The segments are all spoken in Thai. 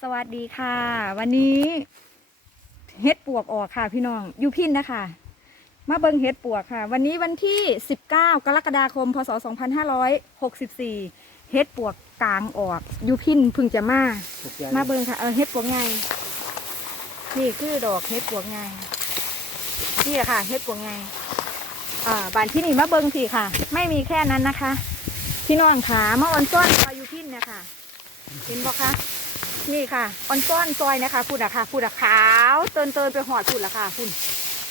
สวัสดีค่ะ วันนี้เฮ็ดปวกออกค่ะพี่น้องอยูพินนะคะ มาเบิงเฮ็ดปวกค่ะ วันนี้วันที่ 19 กรกฎาคม พศ 2564เฮ็ดปวกกลางออกอยูพินเพึ่งจะมา มาเบิงค่ะเออเฮ็ดปวกไงนี่คือดอกเฮ็ดปวกไงนี่ค่ะเฮ็ดปวกไงอ่าบานที่นี่มาเบิงสิค่ะ ไม่มีแค่นั้นนะคะ พี่น้องขามาออนซ้อนซอยอยูพินเนี่ยค่ะเห็นบอกคะ นี่ค่ะออนซ้อนซอยนะคะพูดอะค่ะพูดอะขาวเตินเตินไปหอดพูดละค่ะคุณ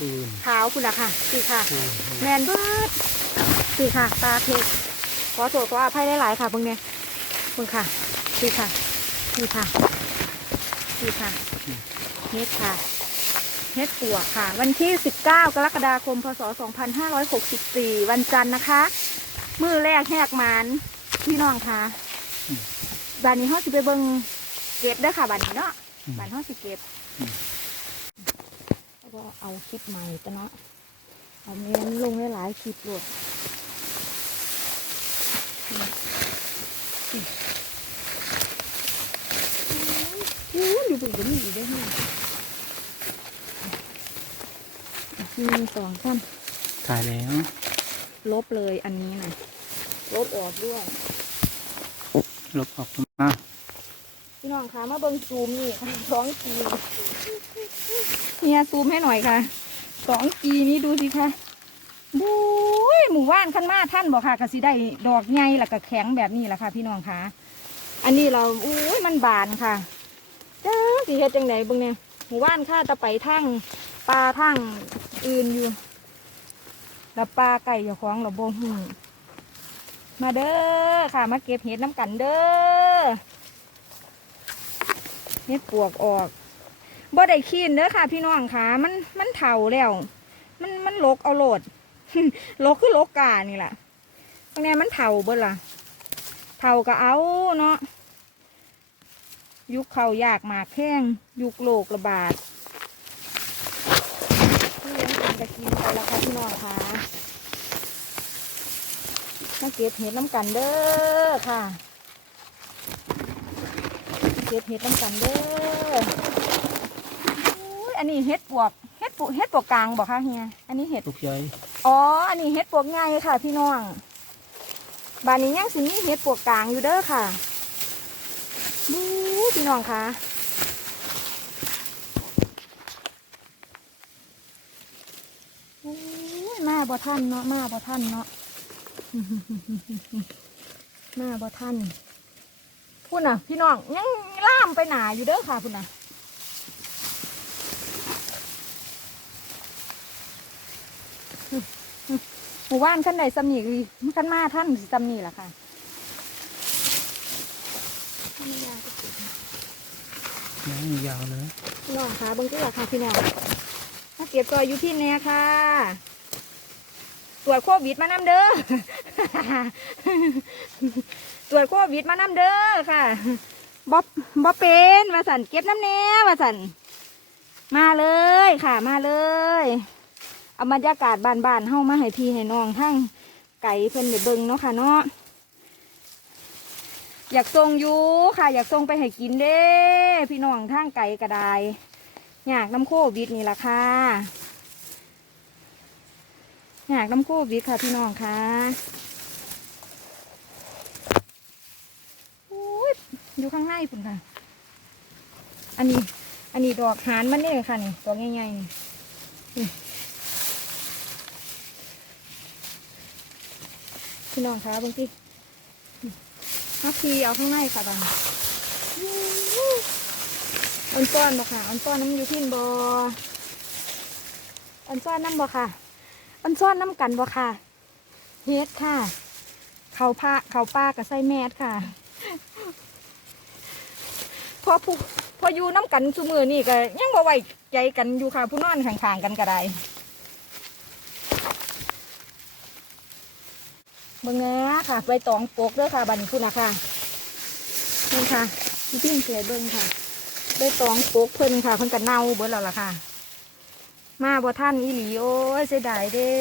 ปืนขาวพูดอะค่ะสีค่ะปืนแมนเบิดสีค่ะตาเพกขอโทษขออภัยหลายๆค่ะเบิ่งเนี่ยเบิ่งค่ะสีค่ะนี่ค่ะนี่ค่ะเฮ็ดค่ะเฮ็ดปวกค่ะ วันที่ 19 กรกฎาคม พศ 2564 วันจันทร์นะคะ มือแรกแหกหมานพี่น้องค่ะบานนี้เขาสิไปเบิ่งเก็บเด้อค่ะบานนี้เนาะบานเขาสิเก็บแล้วก็เอาคลิปใหม่ตะเนาะเอาเม้นลงได้หลายคลิปโหลดโอ้ยดูดูดูนี่อีกได้ไหมหนึ่งสองสามถ่ายแล้ว ลบเลยอันนี้นะลบออกด้วย ลบออกมาพี่ น้องคะมาเบิ่งซูมนี่สองกีเนี่ยซูมให้หน่อยค่ะสองกีนี้ดูสิคะบุ้ยหมู่บ้านขั้นมาท่านบอกค่ะกระสิได้ดอกใหญ่แล้วก็แข็งแบบนี้แหละค่ะ พี่น้องคะอันนี้เราอุ้ยมันบานค่ะจ้าสิเฮ็ดจังไหนบิ่งเนี่ยหมู่บ้านข้าจะไปทั้งปลาทั้งอื่นอยู่แล้วปลาไก่อย่าคล้องเราโบหูมาเด้อค่ะ มาเก็บเห็ดน้ำกันเด้อ เฮ็ดปวกออกบ่ได้คีนเด้อค่ะ พี่น้องค่ะมันมันเถาแล้ว มันมันลกเอาโหลดลกคือลกกานี่แหละตรงนี้มันเถาเบิดล่ะเถาก็เอาเนาะยุคเขายากหมากแข้งยุคโลกระบาดเลี้ยงกินก็กินไปแล้วค่ะพี่น้องค่ะมาเก็บเห็ดน้ำกันเด้อค่ะ เก็บเห็ดน้ำกันเด้ออุ้ยอันนี้เห็ดปวก เห็ดปวกเห็ดปวกกลางบอกค่ะเฮีย อันนี้เห็ดลูกใหญ่อ๋อ อันนี้เห็ดปวกใหญ่ค่ะ พี่น้อง บานนี้ยังสิมีเห็ดปวกกลางอยู่เด้อค่ะดูพี่น้องค่ะอุ้ยมาบ่ท่านเนาะ มาบ่ท่านเนาะ มาบ่ท่าน พุ่นน่ะ พี่น้องยังล่ามไปหนาอยู่เด้อค่ะพุ่นน่ะหมู่บ้านขั้นใดสำนีขั้นมาท่านสิสำนีล่ะค่ะน้องยาวเลยพี่น้องคะเบิ้งที่ล่ะค่ะพี่น้องมาเก็บตัวอยู่ที่แน่ค่ะ ตรวจโควิดมานำเด้อ ตรวจโควิดมานำเด้อค่ะบ๊อบบ๊อบเป็นมาสันเก็บน้ำแน่มาสันมาเลยค่ะมาเลย เอาบรรยากาศบานๆเฮ้ามาให้พี่ให้น้องทั้งไก่เพิ่นได้เบิงเนาะค่ะเนาะอยากส่งยูค่ะ อยากส่งไปให้กินเด้พี่น้องทั้งไก่กระไดอยากน้ำโควิดนี่ละค่ะอยากน้ำโควิดค่ะพี่น้องค่ะอุ๊ย อยู่ข้างในปุ่นค่ะ อันนี้ อันนี้ดอกหานมันนี่ค่ะนี่ดอกใหญ่ๆนี่นี่พี่น้องคะบางทีฮักทีเอาข้างในค่ะตอนนี้อันป้อนบ่ค่ะอันป้อนน้ำอยู่ที่นบออันซ้อนน้ำบ่ค่ะ อันซ้อนน้ำกันบ่ค่ะ เฮ็ดค่ะ เขาผ้าเขาป้ากับไส้แมสค่ะ พอผู้พออยู่น้ำกันซุมือนี่ก็ยังบ่ไว้ใจกันอยู่ค่ะผู้นอนข้างๆกันก็ได้เบิ่งแหน่ค่ะใบตองโปกเด้อค่ะบันคุณนะค่ะนี่ค่ะพี่พี่เสียเบิ่งค่ะใบตองโปกเพิ่นค่ะเพิ่นก็เน่าเบิดแล้วล่ะค่ะ มาบ่ท่านอีหลีโอ้ยเสียดายเด้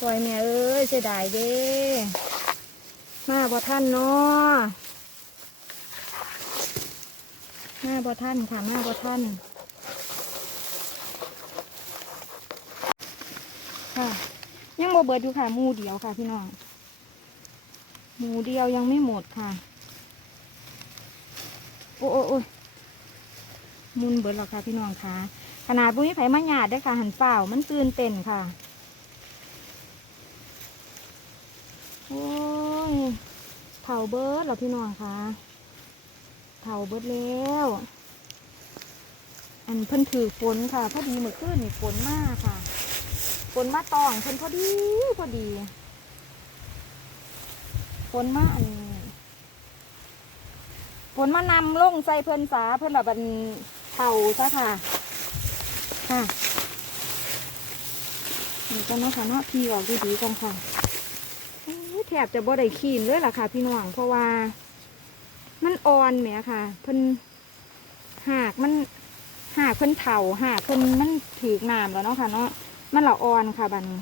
ปล่อยแม่เอ้ยเสียดายเด้มาบ่ท่านเนาะ มาบ่ท่านค่ะมาบ่ท่านค่ะ ยังบ่เบิดอยู่ค่ะมูเดียวค่ะพี่น้องหมูเดียวยังไม่หมดค่ะ โอ้โอ้โอ้ยมุนเบิดแล้วค่ะพี่น้องค่ะ ขนาดบุ้ยไผมาหยาดได้ค่ะ หันเปล่ามันตื่นเต้นค่ะโอ้ยเผาเบิดแล้วพี่น้องค่ะ เผาเบิดแล้ว อันเพิ่นถือฝนค่ะ พอดีเมื่อคืนนี่ฝนมากค่ะ ฝนมาตองเพิ่นพอดีพอดีฝนมาอันฝนมานำลงใส่เพิ่นสาเพิ่นแบบอันเผาซะค่ะ ค่ะนี่ก็เนาะค่ะเนาะพีออกดีๆกันค่ะโอ้ยแทบจะบ่ได้ขีนเลยล่ะค่ะ พี่น้องเพราะว่า มันอ่อนแหมค่ะเพิ่นหากมันหากเพิ่นเถาหากเพิ่นมันถือกน้ำแล้วเนาะค่ะเนาะมันละอ่อนค่ะบัดนี้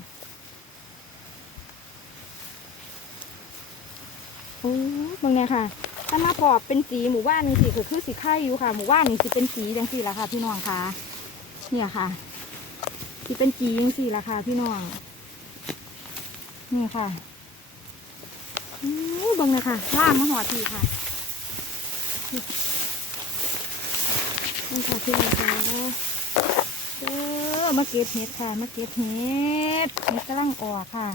โอ้ยตรงเนี้ยค่ะถ้ามาพอบเป็นสีหมู่บ้านนี่สิคือคือสีไข่อยู่ค่ะ หมู่บ้านนี่สิเป็นสีจังสี่ละค่ะ พี่น้องค่ะ เนี่ยค่ะสิเป็นสีจังสี่ละค่ะ พี่น้องนี่ค่ะอู้บังเลยค่ะล่ามมาหอทีค่ะ นี่ค่ะพี่น้องค่ะเออมาเก็บเห็ดค่ะ มาเก็บเห็ด เห็ดกำลังออกค่ะ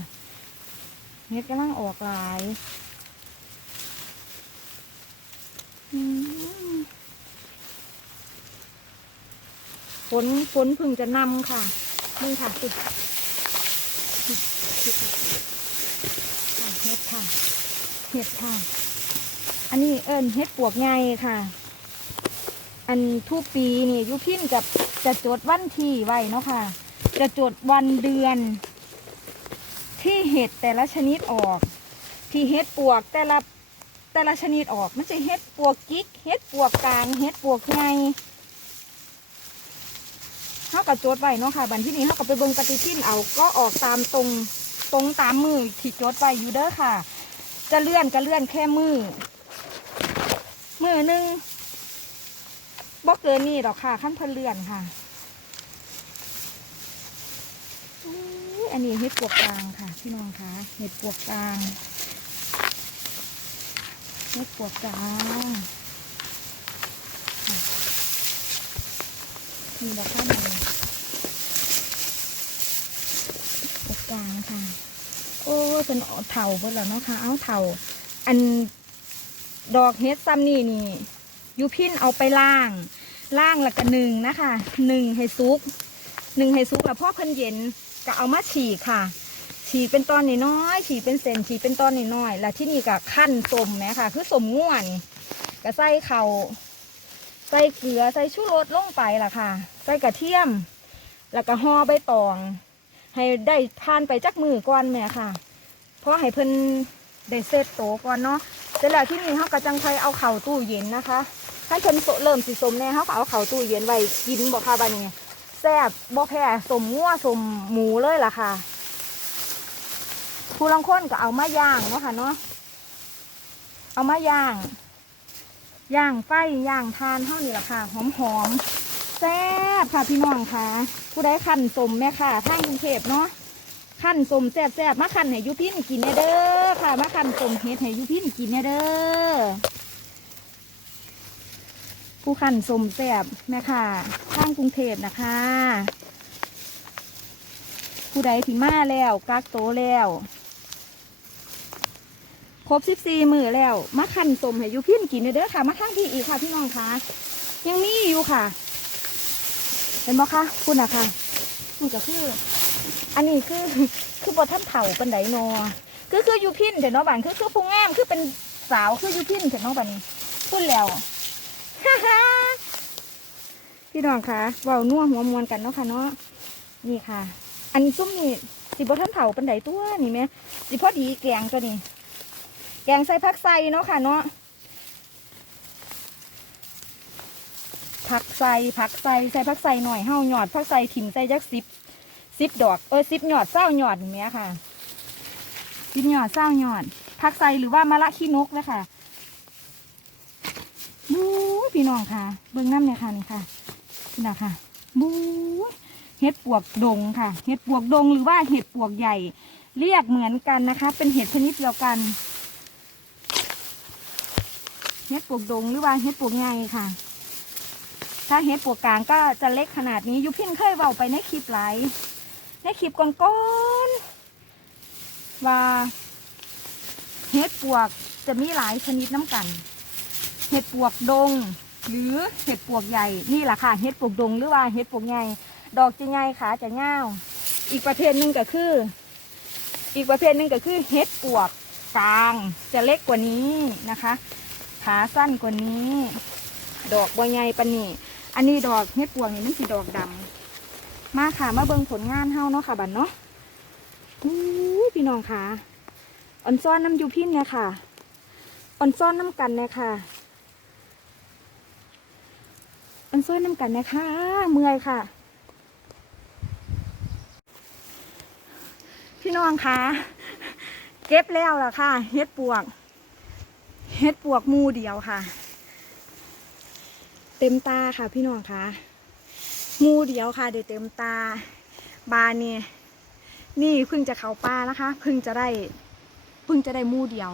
เห็ดกำลังออกหลายฝนฝนพึ่งจะนำค่ะนี่ค่ะสิสิค่ะอะเฮ็ดค่ะ เห็ดค่ะ อันนี้เอิญเฮ็ดปวกไงค่ะ อันทุกปีนี่ยุพินกับจะจดวันที่ไว้เนาะค่ะ จะจดวันเดือน ที่เห็ดแต่ละชนิดออก ที่เห็ดปวกแต่ละแต่ละชนิดออกมันจะเฮ็ดปวกจิกเฮ็ดปวกกลางเฮ็ดปวกไงเขากับจดไว้เนาะค่ะ บันที่นี้เขากับไปเบิ่งปฏิทินเอาก็ออกตามตรงตรงตามมือที่จดไว้อยู่เด้อค่ะ จะเลื่อนก็เลื่อนแค่มือ มือหนึ่งบ่เกินนี่หรอกค่ะขั้นเพนเลื่อนค่ะอันนี้เฮ็ดปวกกลางค่ะพี่น้องคะเห็ดปวกกลางเม็ดปวดกลางมีดอกข้าวหน่อยปวดกลางค่ะ โอ้เป็นเถาเบิดแล้วเนาะค่ะ เอาเถาอัน ดอกเฮ็ดซ้ำนี่นี่ยูพินเอาไปล่างล่างล้วก็หนึ่งนะคะหนึ่งให้ซุกหนึ่งให้ซุกแล้วพอเพิ่นเย็นก็เอามาฉีกค่ะ ฉีกเป็นตอนน้อยๆฉีกเป็นเศษฉีกเป็นตอนน้อยๆแล้วที่นี่ก็ขั้นสมแหมค่ะ คือสมง่วนก็ใส่เขาใส่เกลือใส่ชูรสลงไปล่ะค่ะ ใส่กระเทียม แล้วก็ห่อใบตอง ให้ได้ทานไปจักมือก่อนแม่ค่ะเพราะให้เพิ่นได้เซตโตก่อนเนาะ สร็จแล้วที่นี่เขาก็จังไคเอาเข่าตู้เย็นนะคะถ้าเพิ่นโตเริ่มสิสมแน่เขาก็เอาเข่าตู้เย็นไว้กินบ่ค่ะบัดนี้แซ่บบ่แพ้สมงัวสมหมูเลยล่ะค่ะผู้ลังคนก็เอามาย่างเนาะค่ะเนาะเอามาย่างย่างไฟย่างทานเท่านี้แหละค่ะ หอมหอมๆแซ่บค่ะพี่น้องค่ะ ผู้ใดขันสมแม่ค่ะทางกรุงเทพเนาะ ขั้นสมแซ่บแซ่บมาขันให้อยุพินกินเด้อค่ะมาขันสมเฮ็ดให้อยุพินกินเด้อผู้ขั้นสมแซ่บแม่ค่ะทางกรุงเทพนะคะ ผู้ใดที่มาแล้วกักโตแล้วครบสิบสี่มือแล้วมาขันสมให้อยูพินกินเด้อค่ะ มาทั้งที่อีกค่ะพี่น้องคะยังมีอยู่ค่ะ เห็นไหมคะคุณอะค่ะนี่ก็คือ อันนี้คือคือบทท่านเถ่าเป็นไดนอคือคืออยูพินเดี๋ยวเนาะบันคือคือผู้งามคือเป็นสาวคืออยูพินเดี๋ยวเนาะบันพูดแล้วพี่น้องคะเว้านัวหัวมวนกันเนาะค่ะเนาะนี่ค่ะ อันนี้ซุ้มนี่สิบท่านเถ่าเป็นไดตัวนี่ไหมสิพอดีแกงตัวนี้ แกงใส่ผักใส่เนาะค่ะเนาะผักใส่ผักใส่ใส่ผักใส่หน่อยเฮาหยอดผักใส่ถิ่มใส่จักษ์สิบ สิบดอกเออสิบหยอดเศร้าหยอดอย่างเงี้ยค่ะสิบหยอดเศร้าหยอดผักใส่หรือว่ามะละขี้นกเลยค่ะบู๊พี่น้องค่ะ เบิ่งน้ำเนี่ยค่ะนี่ค่ะนี่นะค่ะบู๊ยเห็ดปวกดงค่ะ เห็ดปวกดงหรือว่าเห็ดปวกใหญ่ เรียกเหมือนกันนะคะ เป็นเห็ดชนิดเดียวกันเห็ดปวกดงหรือว่าเห็ดปวกใหญ่ค่ะ ถ้าเห็ดปวกกลางก็จะเล็กขนาดนี้ยุพินเคยเบาไปในคลิปหลาย ในคลิปก่อนๆว่าเห็ดปวกจะมีหลายชนิดน้ำกัน เห็ดปวกดง หรือเห็ดปวกใหญ่นี่แหละค่ะเห็ดปวกดงหรือว่าเห็ดปวกใหญ่ดอกจะใหญ่ขาจะเงาอีกประเภทหนึ่งก็คือ อีกประเภทหนึ่งก็คือเห็ดปวกกลางจะเล็กกว่านี้นะคะขาสั้นกว่านี้ ดอกบัวใหญ่ปนนี่อันนี้ดอกเห็ดปวกนี่มันสีดอกดำ มาค่ะ มาเบิ่งผลงานเฮาเนาะค่ะบัดเนาะอู้พี่น้องค่ะอ่อนซ้อนน้ำยูพินเนี่ยค่ะอ่อนซ้อนน้ำกันเนี่ยค่ะอ่อนซ้อนน้ำกันเนะคะเมื่อยค่ะ พี่น้องคะเก็บแล้วล่ะค่ะ เฮ็ดปวก เฮ็ดปวกมูเดียวค่ะ เต็มตาค่ะพี่น้องคะ มูเดียวค่ะเดี๋ยวเต็มตา บานเนี่ยนี่เพิ่งจะเขาป่านะคะเพิ่งจะได้เพิ่งจะได้มูเดียว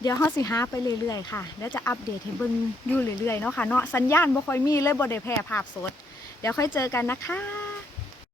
เดี๋ยวเขาสิหาไปเรื่อยๆค่ะแล้วจะอัปเดตให้เบิ้งอยู่เรื่อยๆเนาะค่ะเนาะสัญญาณบ่ค่อยมีเลยบ่ได้แพร่ภาพสด เดี๋ยวค่อยเจอกันนะคะ